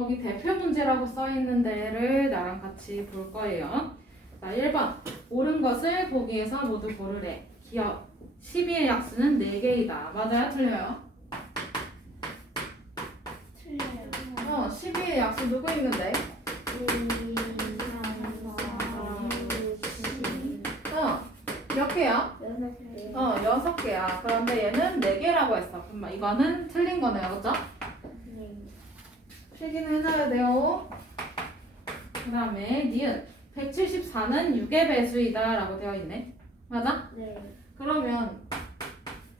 거기 대표 문제라고 써 있는 데를 나랑 같이 볼 거예요. 자, 1번. 옳은 것을 보기에서 모두 고르래. 기억. 12의 약수는 4개이다. 맞아요? 틀려요? 틀려요. 12의 약수 누구 있는데? 1, 2, 3, 4, 5, 6, 몇 개야? 6개. 6개야. 그런데 얘는 4개라고 했어. 그럼 이거는 틀린 거네요. 그죠? 네. 필기는 해놔야 돼요. 그 다음에 니은 174는 6의 배수이다 라고 되어 있네. 맞아? 네. 그러면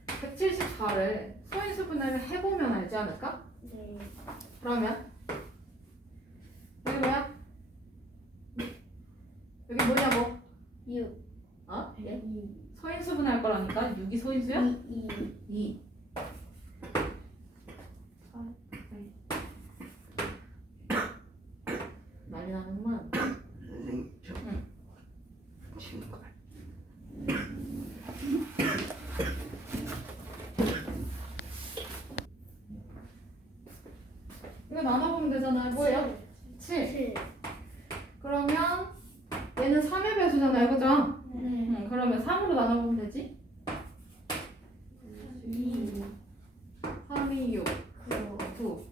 174를 소인수분해를 해보면 알지 않을까? 네. 그러면 여기 뭐야? 여기 뭐냐고? 6. 어? 2. 소인수분해 할 거라니까 6이 소인수야? 2. 2. 난리 나는구만. 선생님 저 응. 지금 거 이거 나눠보면 되잖아요. 뭐예요? 7. 7. 그러면 얘는 3의 배수잖아요. 그죠? 네. 그러면 3으로 나눠보면 되지? 2. 3이 6, 9. 9.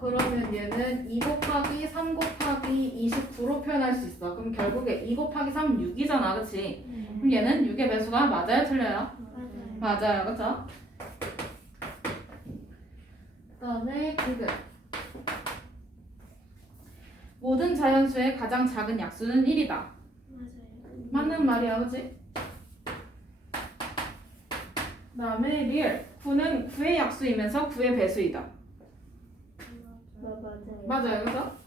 그러면 얘는 2 곱하기 3 곱하기 29로 표현할 수 있어. 그럼 결국에 2 곱하기 3은 6이잖아. 그치? 그럼 얘는 6의 배수가 맞아요? 틀려요? 맞아요. 맞아요. 그쵸? 그 다음에 디귿. 모든 자연수의 가장 작은 약수는 1이다. 맞아요. 맞는 말이야. 그치? 그 다음에 리을. 9는 9의 약수이면서 9의 배수이다. 맞아요. 맞아요. 그죠?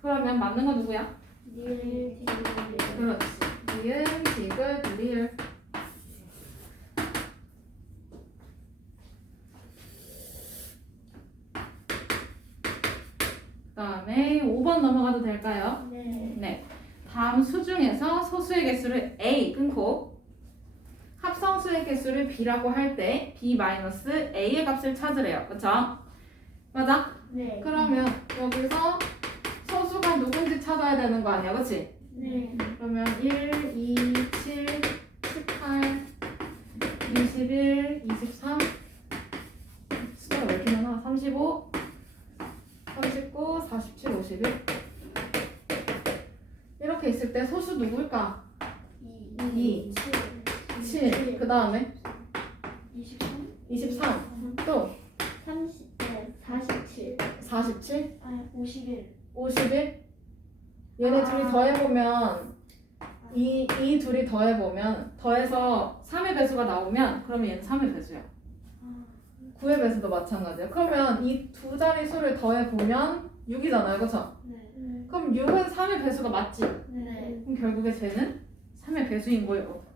그러면 맞는 건 누구야? 닐. 그렇지. 니은, 디귿, 리을. 그 다음에 5번 넘어가도 될까요? 네. 네. 다음 수 중에서 소수의 개수를 A 끊고 합성수의 개수를 B라고 할 때 B-A의 값을 찾으래요. 그쵸? 맞아? 네. 그러면 여기서 소수가 누군지 찾아야 되는 거 아니야. 그치? 네. 그러면 1, 2, 7, 18, 21, 23 숫자가 왜 이렇게 많아? 35, 39, 47, 51 이렇게 있을 때 소수 누굴까? 2, 7, 그 다음에 23. 23, 또 30. 네. 47. 47, 아니 51. 51 얘네 둘이 더해보면 이 둘이 더해보면 더해서 3의 배수가 나오면 그러면 얘는 3의 배수야. 9의 배수도 마찬가지야. 그러면 이 두 자리 수를 더해보면 6이잖아요. 그쵸? 네. 그럼 6은 3의 배수가 맞지? 네. 그럼 결국에 쟤는 3의 배수인 거예요.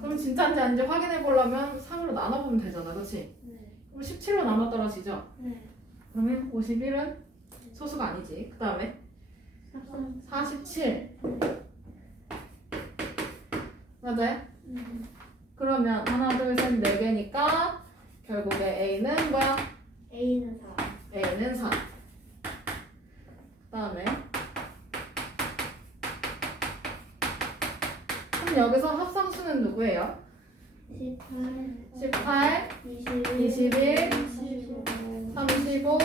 그럼 진짜인지 아닌지 확인해 보려면 3으로 나눠보면 되잖아. 그치? 네. 그럼 17로 남아 떨어지죠? 네. 그러면 51은 소수가 아니지. 그 다음에 47 맞아요? 그러면 하나 둘셋 4개니까 결국에 A는 뭐야? A는 4. A는 4. 그 다음에 그럼 여기서 합성수는 누구예요? 18. 18, 21, 35. 35,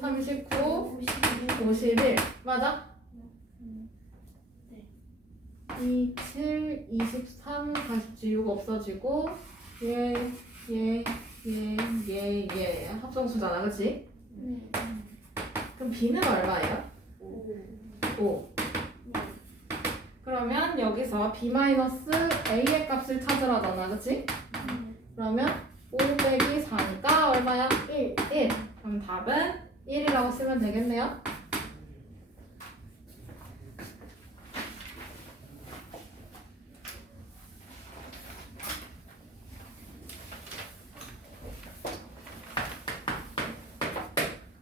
39, 51 맞아? 27, 23, 47, 6 없어지고 얘 합성수잖아. 그치? 그럼 B는 얼마예요? 5. 그러면 여기서 B-A의 값을 찾으라잖아. 그치? 그러면 5 빼기 4니까 얼마야? 1. 그럼 답은 1이라고 쓰면 되겠네요.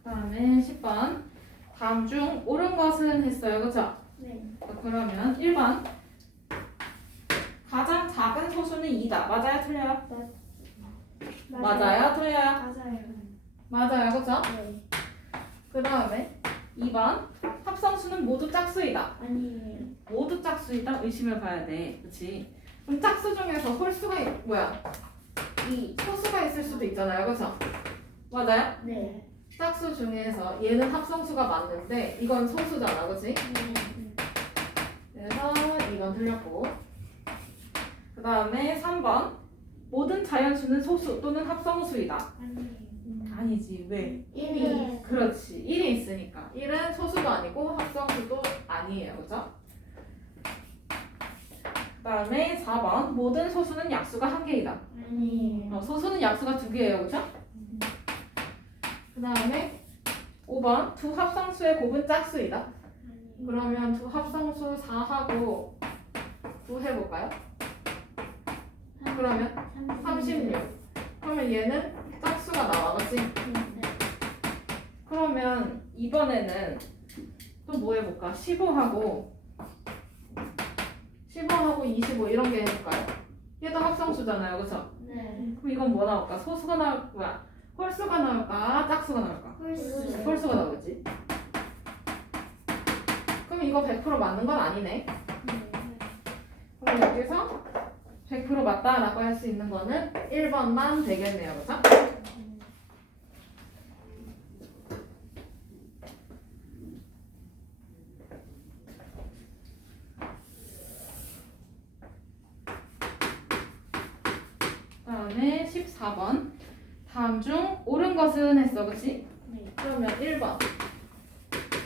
그다음에 10번. 다음 중 옳은 것은 했어요. 그쵸? 네. 그러면 1번. 가장 작은 소수는 2다. 맞아요? 틀려요? 맞아요? 틀려요? 맞아요. 맞아요. 그쵸? 네. 그 다음에 2번 합성수는 모두 짝수이다. 아니에요. 모두 짝수이다. 의심을 봐야 돼. 그치? 그럼 짝수 중에서 홀수가 뭐야? 이 소수가 있을 수도 있잖아요. 그래서 맞아요? 네. 짝수 중에서 얘는 합성수가 맞는데 이건 소수잖아. 그치? 그래서 2번 틀렸고 그 다음에 3번 모든 자연수는 소수 또는 합성수이다. 아니에요. 아니지. 왜? 1이. 그렇지. 1이 있으니까 1은 소수도 아니고 합성수도 아니에요. 그죠? 그 다음에 4번 모든 소수는 약수가 한 개이다. 아니에요. 소수는 약수가 두 개예요. 그죠? 그 다음에 5번 두 합성수의 곱은 짝수이다. 그러면 두 합성수 4하고 9 해볼까요? 그러면 36. 그러면 얘는 짝수가 나와. 그치? 그러면 이번에는 또 뭐 해볼까? 15하고 25 이런 게 해볼까요? 얘도 합성수잖아요. 그쵸? 네. 그럼 이건 뭐 나올까? 소수가 나올 거야. 홀수가 나올까? 짝수가 나올까? 홀수. 홀수가 나오겠지? 그럼 이거 100% 맞는 건 아니네. 그럼 여기서 100% 맞다라고 할 수 있는 거는 1번만 되겠네요. 그쵸? 그다음에 14번 다음 중 옳은 것은 했어. 그치? 네. 그러면 1번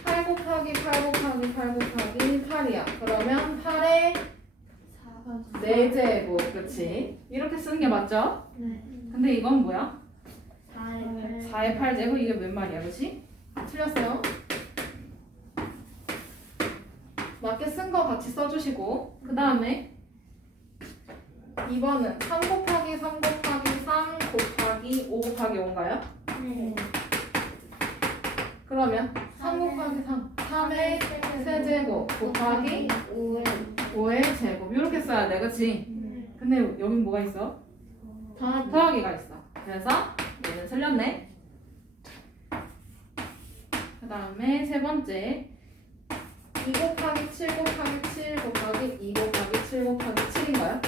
8 곱하기 8 곱하기 8 곱하기 8이야. 그러면 8의 4번. 4제곱. 그치? 이렇게 쓰는 게 맞죠? 네. 근데 이건 뭐야? 4의 4의 8제곱 이게 몇 말이야? 그치? 틀렸어요. 맞게 쓴 거 같이 써주시고 그 다음에 2번은 3 곱하기 3 곱하기 3 곱하기 5 곱하기 5인가요? 네. 그러면 3 곱하기 3 3의 세제곱 곱하기 5의 제곱 이렇게 써야 돼. 그치? 근데 여긴 뭐가 있어? 더하기가 있어. 그래서 얘는 틀렸네. 그 다음에 세 번째 2 곱하기 7 곱하기 7 곱하기 2 곱하기 7 곱하기 7인가요?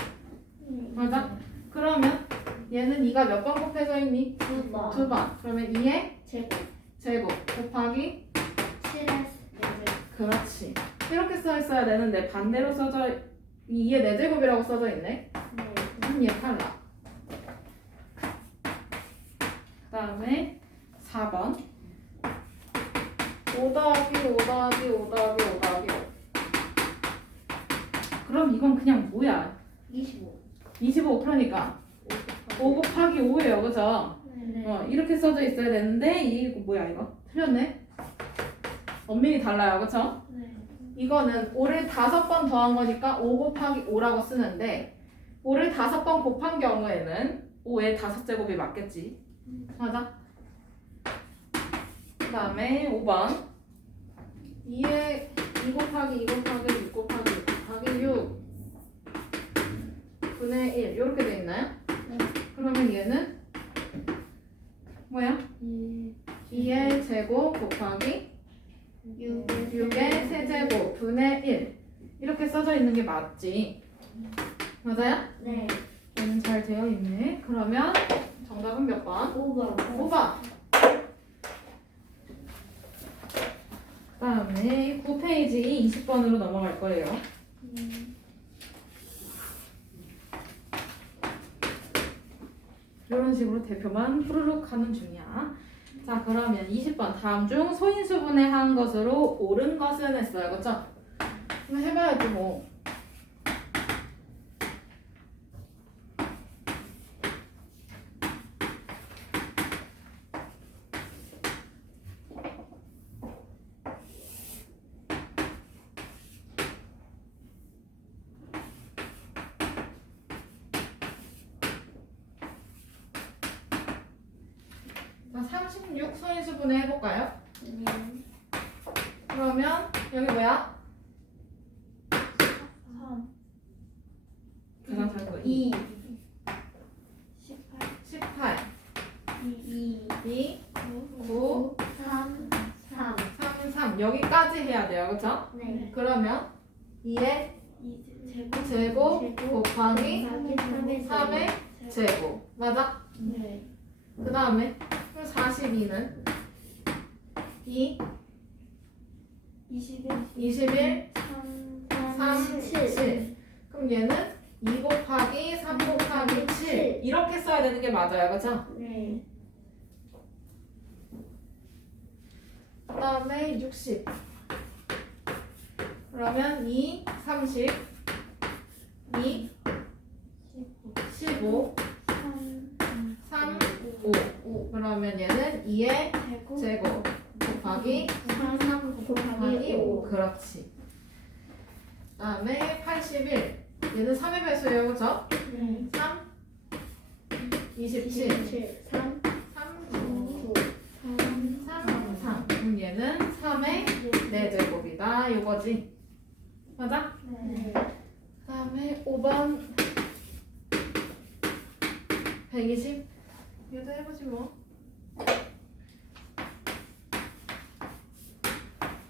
맞아? 그러면 얘는 2가 몇 번 곱해져 있니? 2번. 2번. 그러면 2의 제곱. 제곱 곱하기 7의 4제곱. 그렇지. 이렇게 써 있어야 되는데 반대로 써져 2의 4제곱이라고 써져 있네. 얘 탈락. 그 다음에 4번 5 더하기 5 더하기 5 더하기 5 더하기 5. 그럼 이건 그냥 뭐야? 25. 25 그러니까 5 곱하기 5예요. 그죠? 네. 이렇게 써져 있어야 되는데 이게 뭐야 이거? 틀렸네. 엄밀히 달라요. 그쵸? 네. 이거는 5를 5번 더한 거니까 5 곱하기 5라고 쓰는데 5를 5번 곱한 경우에는 5의 5제곱이 맞겠지. 맞아? 그 다음에 5번 2에 2 곱하기 2 곱하기 6 곱하기 6 곱하기 6 분의 1 이렇게 돼 있나요? 네. 그러면 얘는 뭐야? 2의 제곱 곱하기 6의 세제곱 분의 1 이렇게 써져 있는 게 맞지? 맞아요? 네. 얘는 잘 되어 있네. 그러면 정답은 몇 번? 5번. 5번. 그 다음에 9페이지 20번으로 넘어갈 거예요. 이런 식으로 대표만 후루룩 하는 중이야. 자, 그러면 20번 다음 중 소인수분해 한 것으로 옳은 것은 했어요. 그쵸? 그럼 해봐야지 뭐. 자, 36 소인수분해 해볼까요? 그러면 여기 뭐야? 3. 계산 잘한 거 2. 18 2. 2 9. 9 3. 그러면 2의 제곱 곱하기 3의 제곱. 맞아? 네. 그 다음에 42는 2, 21, 3, 7. 그럼 얘는 2 곱하기 3 곱하기 7. 이렇게 써야 되는 게 맞아요. 그죠? 네. 그 다음에 60. 그러면 2, 30, 2, 15, 3, 5. 그러면 얘는 2의 제곱 곱하기 3 곱하기 5. 그렇지. 그 다음에 81. 얘는 3의 배수예요. 그죠? 네. 3, 27, 3, 3, 9, 3, 3. 그럼 얘는 3의 4제곱이다. 이거지. 맞아? 네. 그 다음에 5번 120. 얘도 해보지 뭐.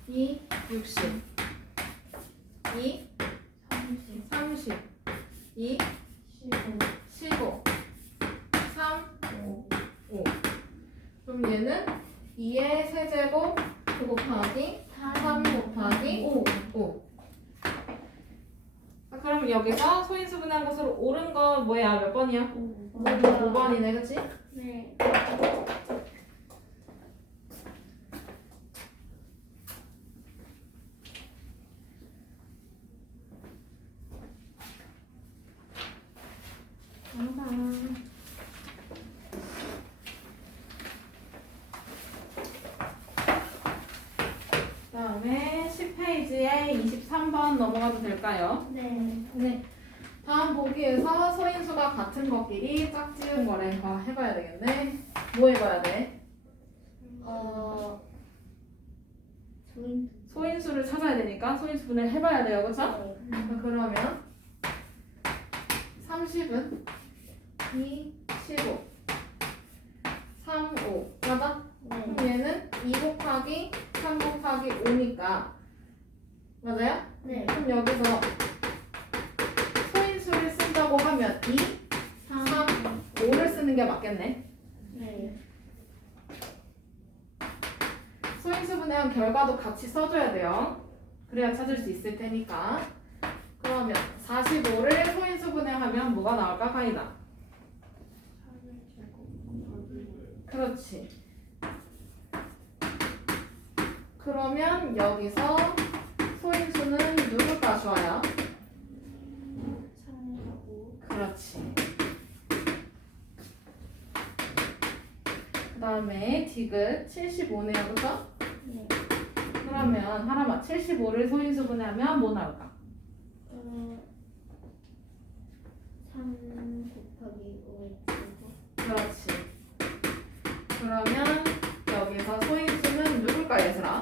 2, 60. 2, 30. 2, 15. 3, 5. 그럼 얘는 2의 세제곱 곱하기 3 곱하기 5. 그럼 여기서 소인수 분해한 것으로 옳은 거 뭐야? 몇 번이야? 5번이네, 그치? 네. 그다음에 10페이지에 23번 넘어가도 될까요? 네. 네. 다음 보기에서 소인수가 같은 것끼리 짝지은 거래. 해봐야 되겠네. 뭐 해봐야 돼? 소인수를 찾아야 되니까 소인수 분해를 해봐야 돼요. 그쵸? 그러면 30은 2, 15, 3, 5. 맞아? 그럼 얘는 2 곱하기 3 곱하기 5니까 맞아요? 네. 그럼 여기서 소인수를 쓴다고 하면 2, 3, 5를 쓰는 게 맞겠네. 네. 소인수 분해한 결과도 같이 써줘야 돼요. 그래야 찾을 수 있을 테니까. 그러면 45를 소인수 분해하면 뭐가 나올까? 가이나. 그렇지. 그러면 여기서 소인수는 누굴까 좋아요? 그렇지. 그 다음에 디귿 75네요. 그죠? 네. 그러면 하나만 75를 소인수 분해하면 뭐 나올까? 3 곱하기 5의 그렇지. 그러면 여기서 소인수는 누굴까 얘들아?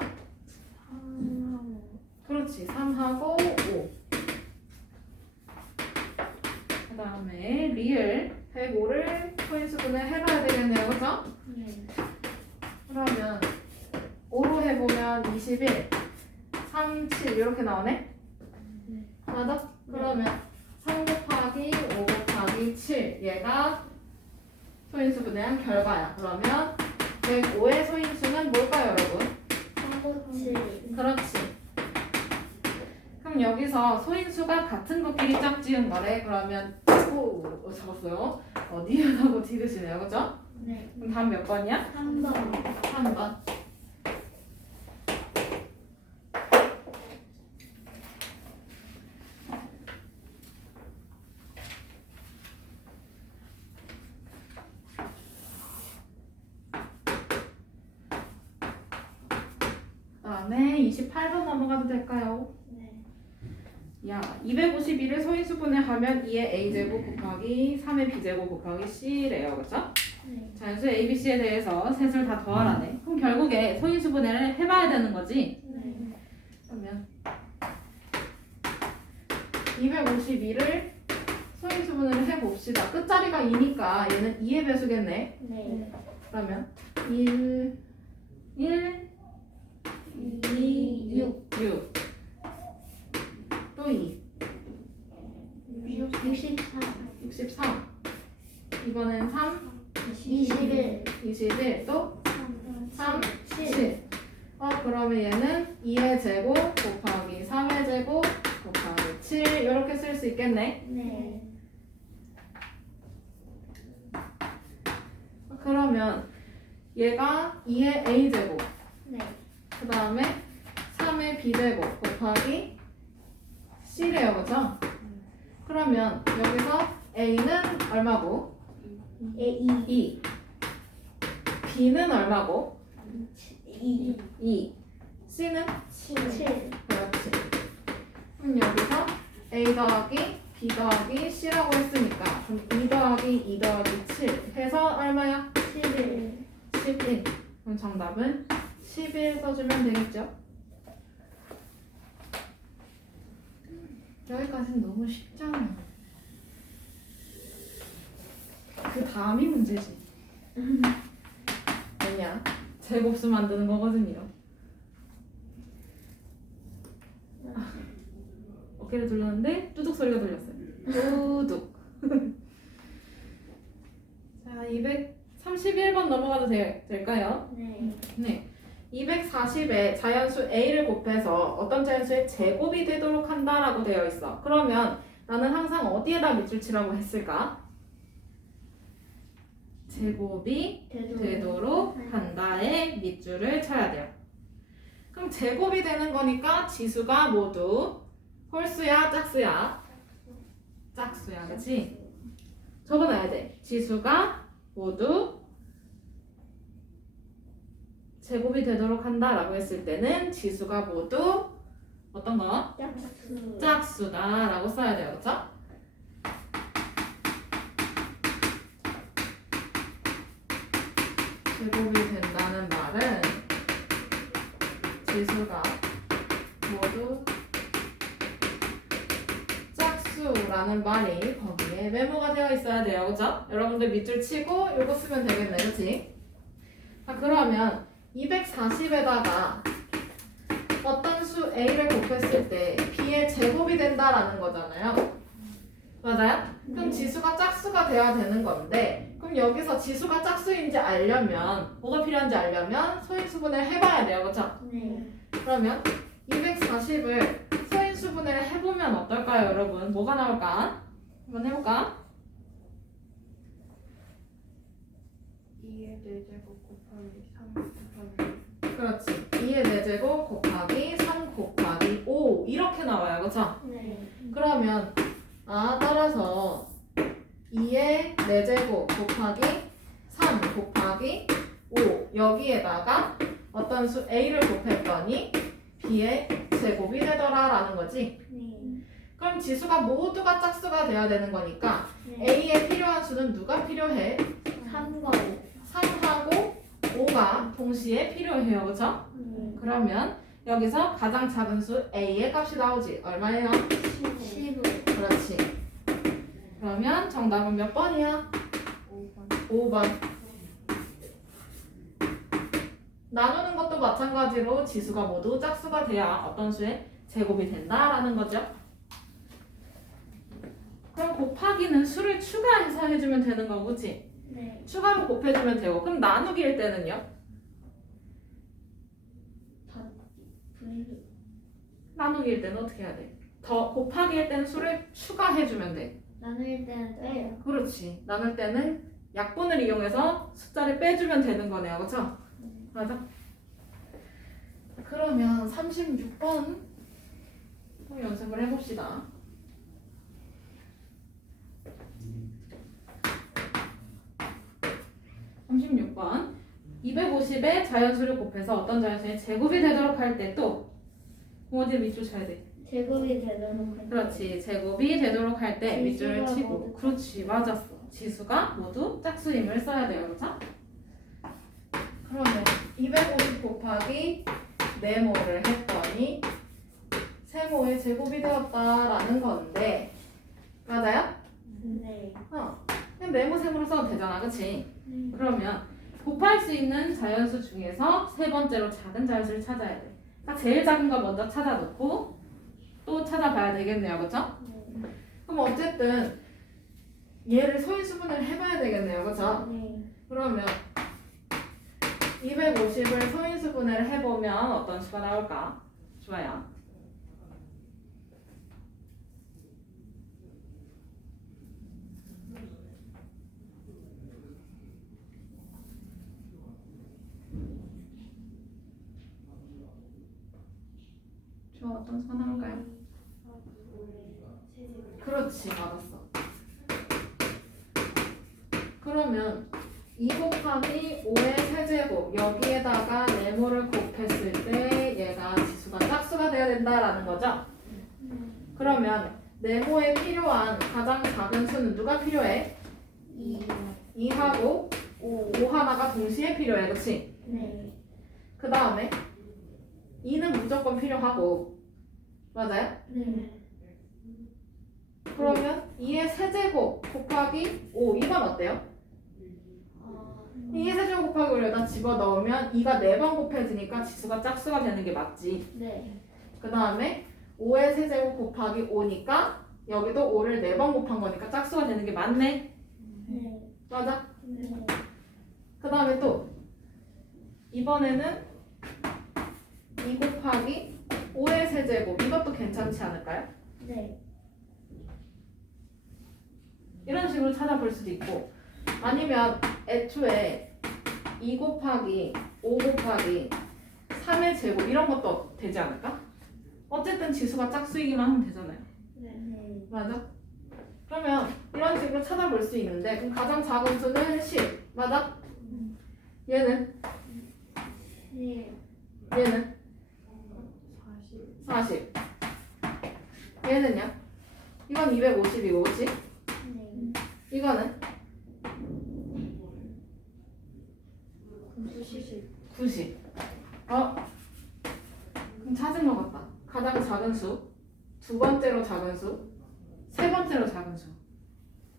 3, 그렇지. 3하고 5. 그 다음에 리을 105를 소인수 분해해봐야 되겠네요. 그죠? 네. 그러면 5로 해보면 21, 3, 7 이렇게 나오네? 네. 맞아? 그러면 3 곱하기 5 곱하기 7 얘가 소인수 분해한 결과야. 그러면 105의 소인수는 뭘까요, 여러분? 3, 7. 그렇지. 그럼 여기서 소인수가 같은 것끼리 짝지은 거래. 그러면 적었어요. 니은하고 디귿이네요. 그죠? 네. 그럼 다음 몇 번이야? 3번. 3번. 그다음에 28번 넘어가도 될까요? 네. 야, 251을 소인수 분해하면 2의 a제곱 곱하기 3의 b제곱 곱하기 c래요. 그쵸? 네. 자연수 a, b, c에 대해서 셋을 다 더하라네. 그럼 결국에 소인수 분해를 해봐야 되는 거지. 네. 그러면 251을 소인수 분해를 해봅시다. 끝자리가 2니까 얘는 2의 배수겠네. 네. 그러면 1, 2, 6. 63 63. 이번엔 3, 21 21, 또 3, 7 7. 그러면 얘는 2의 제곱 곱하기 3의 제곱 곱하기 7 이렇게 쓸 수 있겠네. 네. 그러면 얘가 2의 a 제곱 네. 그 다음에 3의 b 제곱 곱하기 c래요, 그죠? 그러면 여기서 a는 얼마고? 2. b는 얼마고? 2 2. c는? 7 그렇지. 그럼 여기서 a 더하기 b 더하기 c라고 했으니까 그럼 2 더하기 2 더하기 7 해서 얼마야? 11 11. 그럼 정답은 11 써주면 되겠죠? 여기까지는 너무 쉽잖아. 그 다음이 문제지. 왜냐? 제곱수 만드는 거거든요. 어깨를 돌렸는데 뚜둑 소리가 들렸어요. 뚜둑. 자, 231번 넘어가도 될까요? 네. 네. 240에 자연수 a를 곱해서 어떤 자연수의 제곱이 되도록 한다라고 되어 있어. 그러면 나는 항상 어디에다 밑줄 치라고 했을까? 제곱이 되도록 한다에 밑줄을 쳐야 돼요. 그럼 제곱이 되는 거니까 지수가 모두 홀수야, 짝수야? 짝수야, 그치? 적어놔야 돼. 지수가 모두 제곱이 되도록 한다라고 했을 때는 지수가 모두 어떤 거? 짝수 짝수다라고 써야 돼요, 그렇죠? 제곱이 된다는 말은 지수가 모두 짝수라는 말이 거기에 메모가 되어 있어야 돼요, 그렇죠? 여러분들 밑줄 치고 이거 쓰면 되겠네, 그렇지? 자, 그러면 240에다가 어떤 수 a를 곱했을 때 b의 제곱이 된다라는 거잖아요. 맞아요? 그럼 지수가 짝수가 돼야 되는 건데 그럼 여기서 지수가 짝수인지 알려면 뭐가 필요한지 알려면 소인수분해를 해봐야 돼요. 그렇죠? 네. 그러면 240을 소인수분해를 해보면 어떨까요, 여러분? 뭐가 나올까? 한번 해볼까? 2의 4제곱 곱하기 3 곱하기 그렇지. 2의 4제곱 곱하기 3 곱하기 5 이렇게 나와요. 그렇죠? 네. 그러면 따라서 2의 4제곱 곱하기 3 곱하기 5 여기에다가 어떤 수 a를 곱했더니 b의 제곱이 되더라라는 거지. 네. 그럼 지수가 모두가 짝수가 돼야 되는 거니까 a에 필요한 수는 누가 필요해? 3과 3하고 5가 동시에 필요해요. 그렇죠? 5 그러면 여기서 가장 작은 수 a의 값이 나오지. 얼마예요? 15 그렇지. 그러면 정답은 몇 번이야? 5번 5번. 나누는 것도 마찬가지로 지수가 모두 짝수가 돼야 어떤 수의 제곱이 된다라는 거죠. 그럼 곱하기는 수를 추가해서 해주면 되는 거고, 그치? 네. 추가로 곱해주면 되고. 그럼 나누기일 때는요? 분리 나누기일 때는 어떻게 해야 돼? 더 곱하기일 때는 수를 추가해주면 돼. 나눌 때는 빼요. 그렇지. 나눌 때는 약분을 이용해서 숫자를 빼주면 되는 거네요. 그쵸? 맞아? 그러면 36번 연습을 해봅시다. 36번 250에 자연수를 곱해서 어떤 자연수의 제곱이 되도록 할 때 또 어디에 밑줄 쳐야 돼? 제곱이 되도록 할 그렇지. 제곱이 되도록 할 때 밑줄을 지수가 치고 모두 그렇지. 맞았어. 지수가 모두 짝수임을 써야 돼요. 그렇죠? 그러면 250 곱하기 네모를 했더니 세모의 제곱이 되었다라는 건데 맞아요? 네. 그냥 네모 세모로 써도 되잖아. 그치? 그러면 곱할 수 있는 자연수 중에서 세 번째로 작은 자연수를 찾아야 돼. 그러니까 제일 작은 거 먼저 찾아놓고 또 찾아봐야 되겠네요. 그쵸? 그럼 그럼 어쨌든 얘를 소인수분해를 해봐야 되겠네요. 그죠? 네. 그러면 250을 소인수분해를 해보면 어떤 수가 나올까? 좋아요. 좋아, 어떤 수가 나올까요? 그렇지, 맞았어. 그러면 2 곱하기 5의 세제곱 여기에다가 네모를 곱했을 때 얘가 지수가 짝수가 돼야 된다라는 거죠? 그러면 네모에 필요한 가장 작은 수는 누가 필요해? 2하고 5 하나가 동시에 필요해, 그치? 네. 그 다음에 2는 무조건 필요하고 맞아요? 네. 그러면 2의 세제곱 곱하기 5 이건 어때요? 2의 세제곱 곱하기 5를 여기다 집어넣으면 2가 4번 곱해지니까 지수가 짝수가 되는 게 맞지. 네. 그 다음에 5의 세제곱 곱하기 5니까 여기도 5를 4번 곱한 거니까 짝수가 되는 게 맞네. 네. 맞아? 네. 그 다음에 또 이번에는 2 곱하기 5의 세제곱 이것도 괜찮지 않을까요? 네. 이런 식으로 찾아볼 수도 있고 아니면 애초에 2 곱하기 5 곱하기 3의 제곱 이런 것도 되지 않을까? 어쨌든 지수가 짝수이기만 하면 되잖아요. 네. 맞아? 그러면 이런 식으로 찾아볼 수 있는데 그럼 가장 작은 수는 10 맞아? 얘는? 네. 얘는? 40. 40 얘는요? 이건 250이고 그치? 네. 이거는? 90 그럼 찾은 것 같다. 가장 작은 수, 두 번째로 작은 수, 세 번째로 작은 수.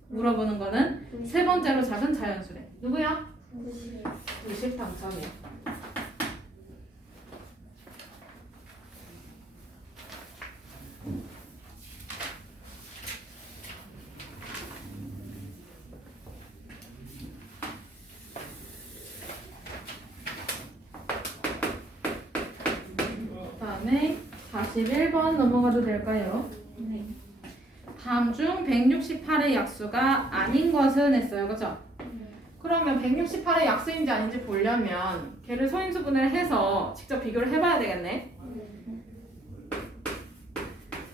물어보는 거는 세 번째로 작은 자연수래. 누구야? 90 당첨이야. 그다음에 41번 넘어가도 될까요? 네. 다음 중 168의 약수가 아닌 것은 했어요. 그죠? 그러면 168의 약수인지 아닌지 보려면 걔를 소인수분해를 해서 직접 비교를 해봐야 되겠네.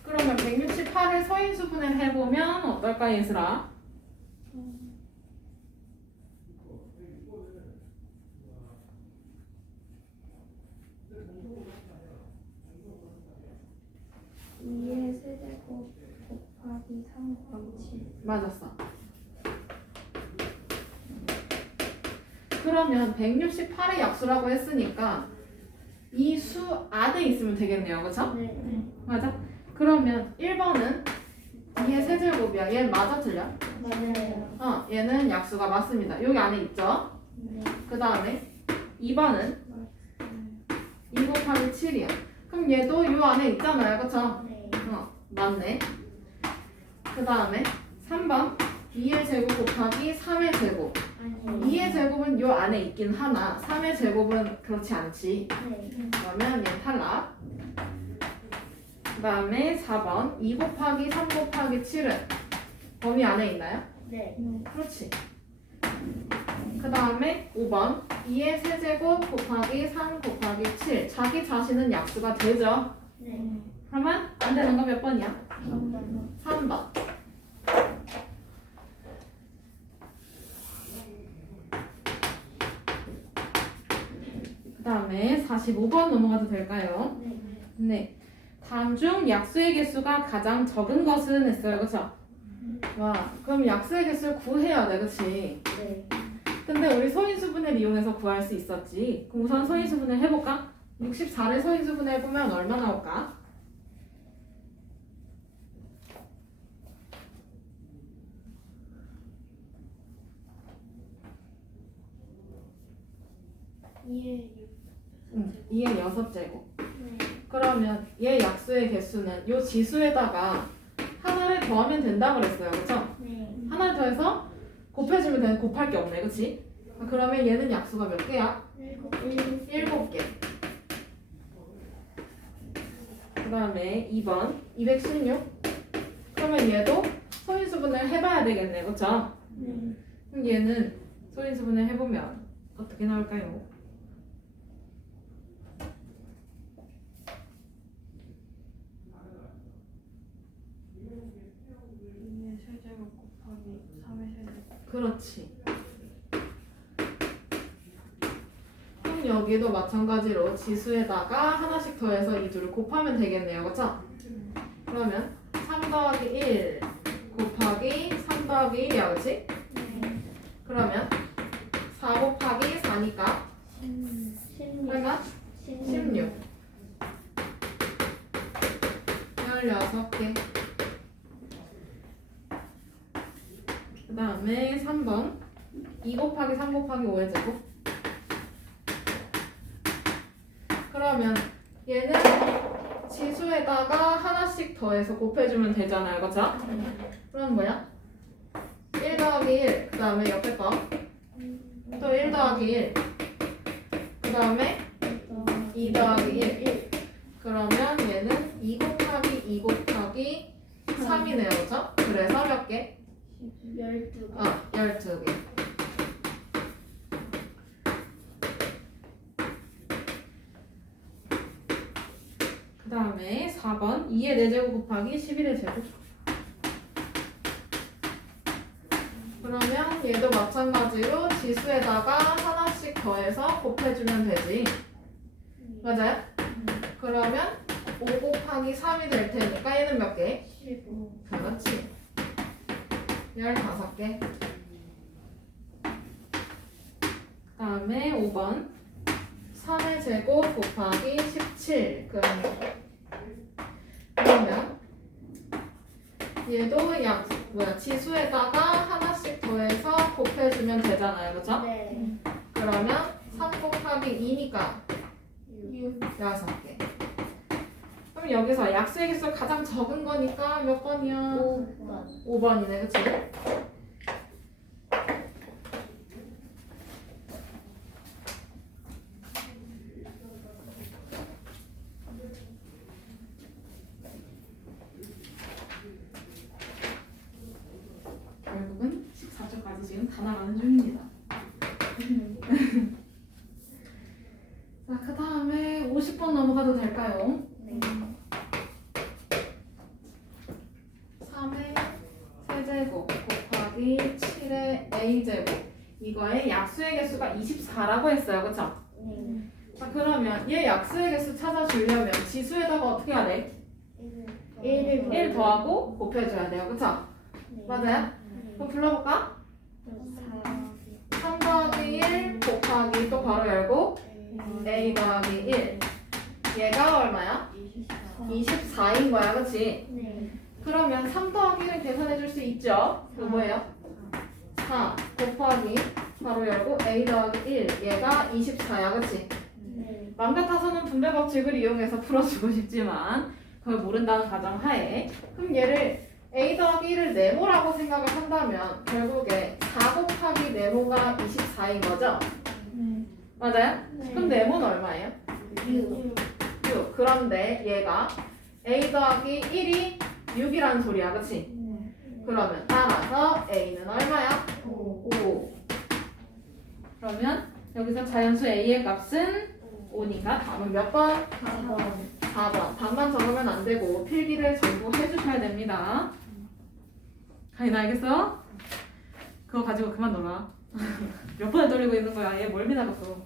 그러면 168을 소인수분해를 해보면 어떨까 얘들아? 이의 세제곱 곱하기 3 곱하기 7. 맞았어. 그러면 168의 약수라고 했으니까 이 수 안에 있으면 되겠네요. 그쵸? 네. 맞아? 그러면 1번은 2의 세제곱이야. 얘는 맞아 틀려? 맞아요. 얘는 약수가 맞습니다. 여기 안에 있죠? 네. 그 다음에 2번은 2 곱하기 7이야. 그럼 얘도 요 안에 있잖아요. 그쵸? 네. 맞네. 그 다음에 3번 2의 제곱 곱하기 3의 제곱. 아니. 2의 제곱은 요 안에 있긴 하나 3의 제곱은 그렇지 않지. 네. 그러면 얘 탈락. 그 다음에 4번 2 곱하기 3 곱하기 7은 범위 안에 있나요? 네. 그렇지. 그 다음에 5번 2의 세제곱 곱하기 3 곱하기 7 자기 자신은 약수가 되죠? 네. 그러면 안 되는 거 몇 번이야? 3번. 3번. 그 다음에 45번 넘어가도 될까요? 네. 네. 다음 중 약수의 개수가 가장 적은 것은 했어요. 그쵸? 와, 그럼 약수의 개수를 구해야 돼. 그치? 네. 근데 우리 소인수분해를 이용해서 구할 수 있었지. 그럼 우선 소인수분해 해볼까? 64를 소인수분해 해보면 얼마 나올까? 이의 2의 6제곱. 네. 그러면 얘 약수의 개수는 요 지수에다가 하나를 더하면 된다 그랬어요. 그쵸? 네. 하나 더해서 곱해주면 되는 곱할 게 없네. 그치? 그러면 얘는 약수가 몇 개야? 7개. 그 다음에 2번 216. 그러면 얘도 소인수분을 해봐야 되겠네. 그쵸? 네. 그럼 얘는 소인수분을 해보면 어떻게 나올까요? 2의 세제곱 곱하기 3의 세제곱. 그렇지. 그럼 여기도 마찬가지로 지수에다가 하나씩 더해서 이 둘을 곱하면 되겠네요. 그쵸? 그러면 3 더하기 1 곱하기 3 더하기 1이야. 그치? 네. 그러면 4 곱하기 4니까 16. 그러니까 16 16개. 그 다음에 3번 2 곱하기 3 곱하기 5의 제곱. 그러면 얘는 지수에다가 하나씩 더해서 곱해주면 되잖아요. 그쵸? 그럼 뭐야? 1 더하기 1, 그 다음에 옆에 거 또 1 더하기 1, 그 다음에 2 더하기 1. 그러면 얘는 2 곱하기 2 곱하기 3이네요. 그쵸? 그래서 몇 개? 12. 12개. 그 다음에 4번 2의 4제곱 곱하기 11의 제곱. 그러면 얘도 마찬가지로 지수에다가 하나씩 더해서 곱해주면 되지. 맞아요? 그러면 5 곱하기 3이 될 테니까 얘는 몇 개? 15. 그렇지. 15개. 그 다음에 5번 3의 제곱 곱하기 17. 그러면 얘도 지수에다가 하나씩 더해서 곱해주면 되잖아요. 그쵸? 네. 그러면 3 곱하기 2니까 6. 6개. 그럼 여기서 약수의 개수가 가장 적은 거니까 몇 번이야? 5번. 5번이네. 그치? 결국은 14초까지 지금 다 나가는 중입니다. 자, 그 다음에 50번 넘어가도 될까요? 네. 3의 세제곱 곱하기 7의 a제곱. 이거의 약수의 개수가 24라고 했어요. 그쵸? 네. 자, 그러면 얘 약수의 개수 찾아주려면 지수에다가 어떻게 해야 돼? 1 더하고 곱해줘야 돼요. 그쵸? 맞아요? 그럼 불러볼까? 3 더하기 1 곱하기 또 괄호 열고 a 더하기 1. 얘가 얼마야? 24인 거야. 그치? 네. 그러면 3 더하기 1을 계산해 줄 수 있죠? 그 뭐예요? 4 곱하기 괄호 열고 a 더하기 1. 얘가 24야. 그치? 네. 맘 같아서는 분배 법칙을 이용해서 풀어주고 싶지만 그걸 모른다는 가정하에 그럼 얘를 a 더하기 1을 네모라고 생각을 한다면 결국에 4 곱하기 네모가 24인 거죠? 네. 맞아요? 그럼 네모는 얼마예요? 6. 6. 그런데 얘가 a 더하기 1이 6이라는 소리야. 그치? 네. 그러면 따라서 a는 얼마야? 5. 5. 그러면 여기서 자연수 a의 값은 5니까 답은 몇 번? 4번. 4번. 답만 적으면 안 되고 필기를 전부 해주셔야 됩니다. 가인 알겠어? 그거 가지고 그만 놀아. 몇 번을 돌리고 있는 거야. 얘 멀미 나갔어.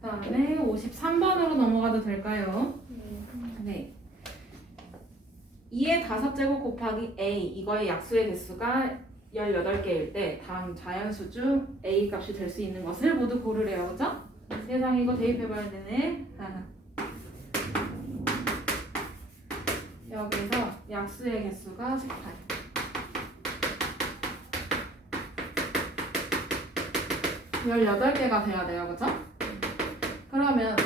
그다음에 53번으로 넘어가도 될까요? 네. 2의 5제곱 곱하기 a 이거의 약수의 개수가 18개일 때 다음 자연수 중 a 값이 될 수 있는 것을 모두 고르래요. 그죠? 세상 이거 대입해봐야 되네. 여기서 약수의 개수가 18. 18개가 돼야 돼요. 그쵸? 그러면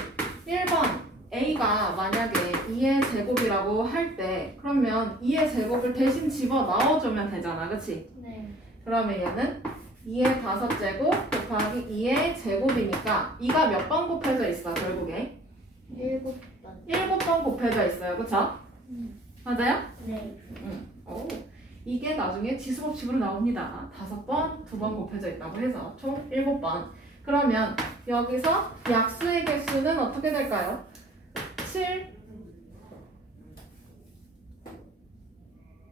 1번 A가 만약에 2의 제곱이라고 할 때 그러면 2의 제곱을 대신 집어 넣어주면 되잖아. 그치? 네. 그러면 얘는 2의 5제곱 곱하기 2의 제곱이니까 2가 몇 번 곱해져 있어 결국에? 7번. 7번 곱해져 있어요. 그쵸? 맞아요? 네. 오, 이게 나중에 지수법칙으로 나옵니다. 5번, 2번 곱해져 있다고 해서 총 7번. 그러면 여기서 약수의 개수는 어떻게 될까요? 7.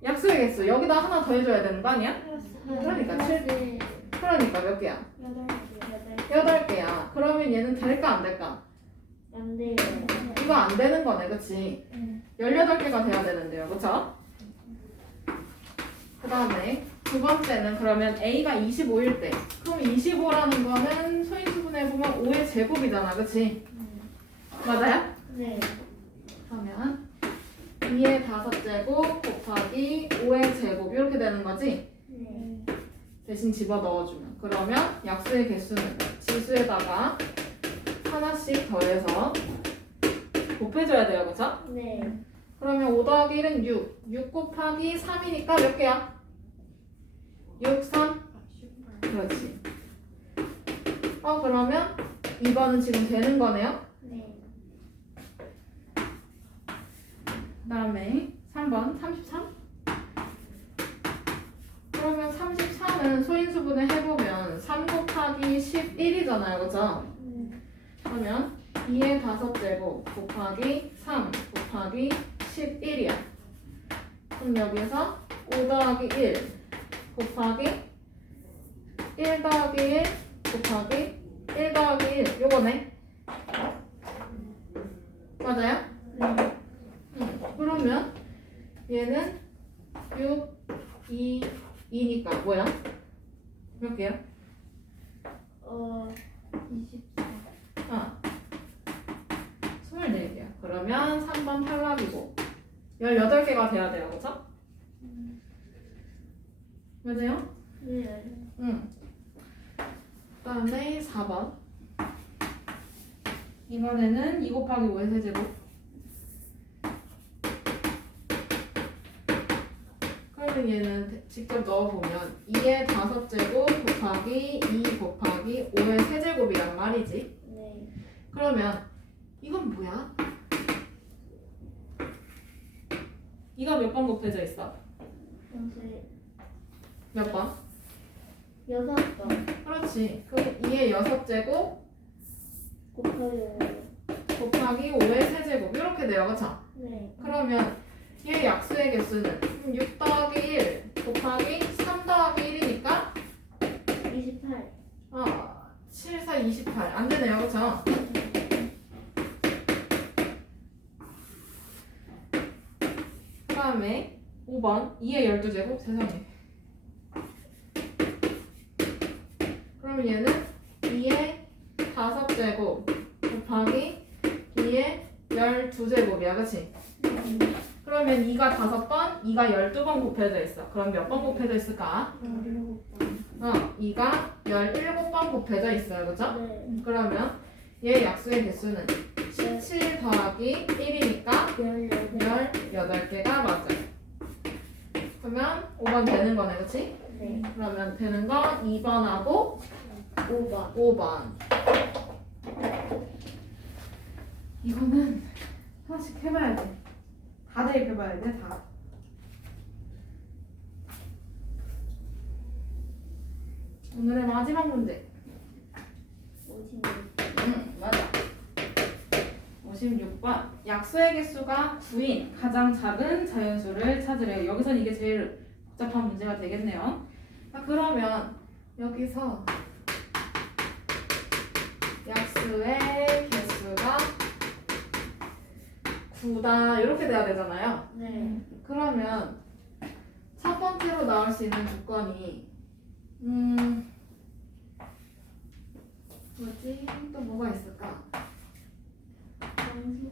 약수의 개수 여기다 하나 더 해줘야 되는 거 아니야? 그러니까 그러니까 몇 개야? 8개야. 그러면 얘는 될까 안 될까? 안 돼요. 이거 안 되는 거네, 그치? 18개가 돼야 되는데요, 그쵸? 그 다음에 두 번째는 그러면 A가 25일 때 그럼 25라는 거는 소인수분해 보면 5의 제곱이잖아, 그치? 맞아요? 네. 그러면 2의 5제곱 곱하기 5의 제곱 이렇게 되는 거지? 네. 대신 집어 넣어주면 그러면 약수의 개수는 지수에다가 하나씩 더해서 곱해줘야 돼요, 그쵸? 네. 그러면 5 더하기 1은 6. 6 곱하기 3이니까 몇 개야? 6, 3? 그렇지. 그러면 2번은 지금 되는 거네요? 네. 그 다음에 3번 33? 그러면 33은 소인수분해 해보면 3 곱하기 11이잖아요, 그죠? 그러면 2의 5제곱 곱하기 3 곱하기 11이야. 그럼 여기서 5 더하기 1 곱하기 1 더하기 1 곱하기 1 더하기 1 요거네. 맞아요? 그러면 얘는 6, 2, 2니까 뭐야? 몇 개야? 24. 24개야. 그러면 3번 탈락이고 18개가 돼야 돼요. 그쵸? 맞아요? 네. 응. 그 다음에 4번 이번에는 2 곱하기 5의 세제곱 그러면 얘는 직접 넣어보면 2의 5제곱 곱하기 2 곱하기 5의 세제곱이란 말이지. 네. 그러면 이건 뭐야? 이가 몇 번 곱해져 있어? 연세 몇 번? 6번. 그렇지. 그럼 2의 6제곱 곱하기 곱하기 5의 세제곱 이렇게 돼요. 그쵸? 네. 그러면 얘 약수의 개수는 6 더하기 1 곱하기 3 더하기 1이니까 28. 7, 4, 28 안 되네요. 그쵸? 그 다음에 5번 2의 12제곱 세상에. 그럼 얘는 2의 5제곱 곱하기 2의 12제곱이야. 그치? 그러면 2가 5번, 2가 12번 곱해져 있어. 그럼 몇 번 곱해져 있을까? 17번. 2가 17번 곱해져 있어요. 그죠? 네. 그러면 얘 약수의 개수는 17 더하기 1이니까 18개가 맞아요. 그러면 5번 되는 거네. 그치? 네. 그러면 되는 거 2번하고 5번. 5번. 이거는 하나씩 해봐야 돼. 다 대입해봐야 돼. 다. 오늘의 마지막 문제. 56. 맞아. 56번. 약수의 개수가 9인 가장 작은 자연수를 찾으래요. 여기선 이게 제일 복잡한 문제가 되겠네요. 자, 그러면 여기서 약수의 개수가 9다 이렇게 돼야 되잖아요. 네. 그러면 첫 번째로 나올 수 있는 조건이 뭐지? 또 뭐가 있을까? 양수.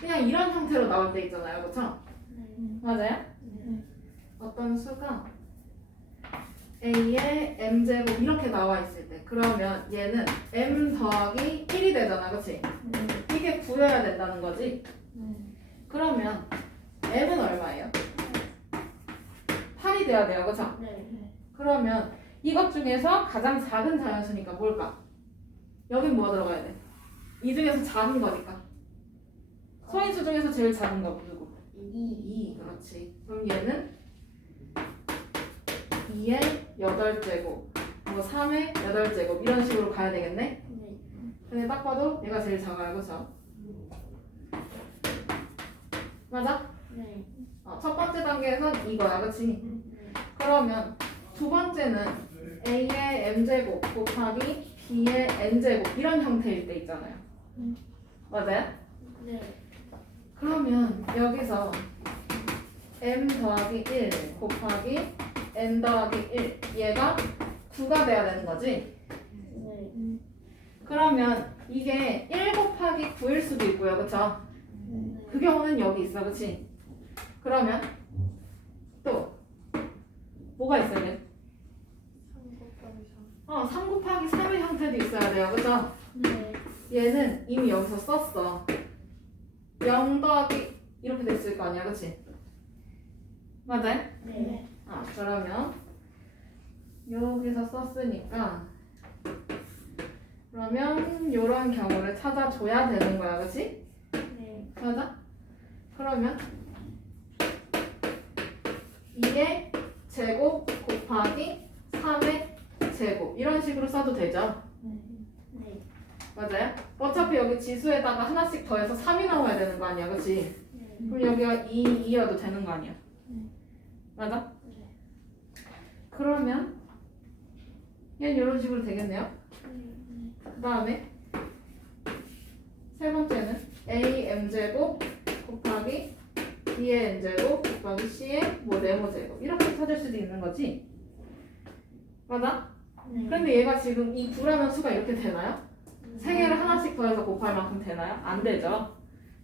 그냥 이런 형태로 나올 때 있잖아요. 그쵸? 네. 맞아요? 네. 어떤 수가 A의 M제곱 이렇게 나와 있을 때 그러면 얘는 m 더하기 1이 되잖아, 그치? 네. 이게 9여야 된다는 거지? 네. 그러면 m은 얼마예요? 8이 돼야 돼요, 그쵸? 네. 그러면 이것 중에서 가장 작은 자연수니까 뭘까? 여긴 뭐가 들어가야 돼? 이 중에서 작은 거니까. 소인수 중에서 제일 작은 거 누구? 2, 그렇지. 그럼 얘는 2의 8제곱, 뭐 3의 8제곱 이런 식으로 가야 되겠네? 네. 근데 딱 봐도 얘가 제일 작아요, 그쵸? 맞아? 네. 첫 번째 단계에선 이거야, 그치? 네. 그러면 두 번째는 a의 m제곱 곱하기 b의 n제곱 이런 형태일 때 있잖아요. 맞아요? 네. 그러면 여기서 m 더하기 1 곱하기 n 더하기 1 얘가 9가 돼야 되는 거지? 네. 그러면 이게 1 곱하기 9일 수도 있고요, 그쵸? 그 경우는 여기 있어, 그치? 그러면 또 뭐가 있어야 돼? 3 곱하기 3. 3 곱하기 3의 형태도 있어야 돼요, 그쵸? 네. 얘는 이미 여기서 썼어. 0 더하기 이렇게 됐을 거 아니야, 그치? 맞아요? 네. 그러면 여기서 썼으니까 그러면 이런 경우를 찾아줘야 되는 거야, 그치? 네. 맞아? 그러면 2의 제곱 곱하기 3의 제곱 이런 식으로 써도 되죠? 네. 맞아요? 어차피 여기 지수에다가 하나씩 더해서 3이 나와야 되는 거 아니야, 그치? 네. 그럼 여기가 2여도 되는 거 아니야? 맞아? 네. 그러면 얘는 이런 식으로 되겠네요? 그 다음에 세 번째는 a m제곱 곱하기 b의 n제곱 곱하기 c의 뭐 네모제곱 이렇게 찾을 수도 있는 거지? 맞아? 네. 그런데 얘가 지금 이 9라는 수가 이렇게 되나요? 세 개를 하나씩 더해서 곱할 만큼 되나요? 안 되죠?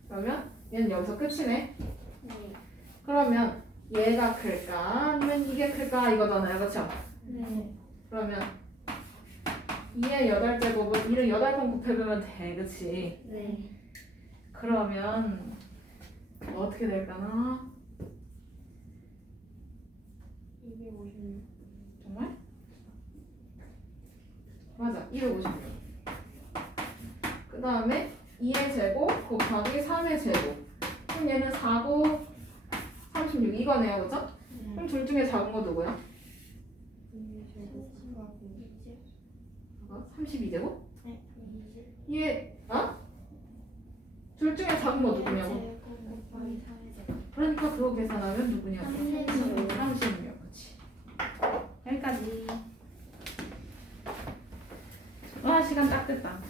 그러면 얘는 여기서 끝이네. 네. 그러면 얘가 클까? 아니면 이게 클까? 이거잖아요, 그렇죠? 네. 그러면 2의 8제곱은 2를 8번 곱해보면 돼, 그치? 네. 그러면 어떻게 될까나? 256. 정말? 맞아, 256. 그 다음에 2의 제곱 곱하기 3의 제곱. 그럼 얘는 4, 9, 36 이거네요, 그죠? 그럼 둘 중에 작은 거 누구야? 2제곱 곱하기 32제곱? 네. 얘, 둘 중에 작은 거 누구냐고? 제곱 곱하기 3의 그러니까 그거 계산하면 누구냐고? 36. 36, 그치. 여기까지. 와, 시간 딱 됐다.